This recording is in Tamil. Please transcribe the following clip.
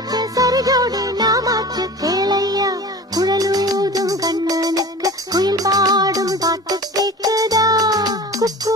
நாமாச்சு சரிகோடு நாமாச்சு கேளையா. குழலூதும் குயில் பாடும் பாட்டு கேட்குதா குக்கூ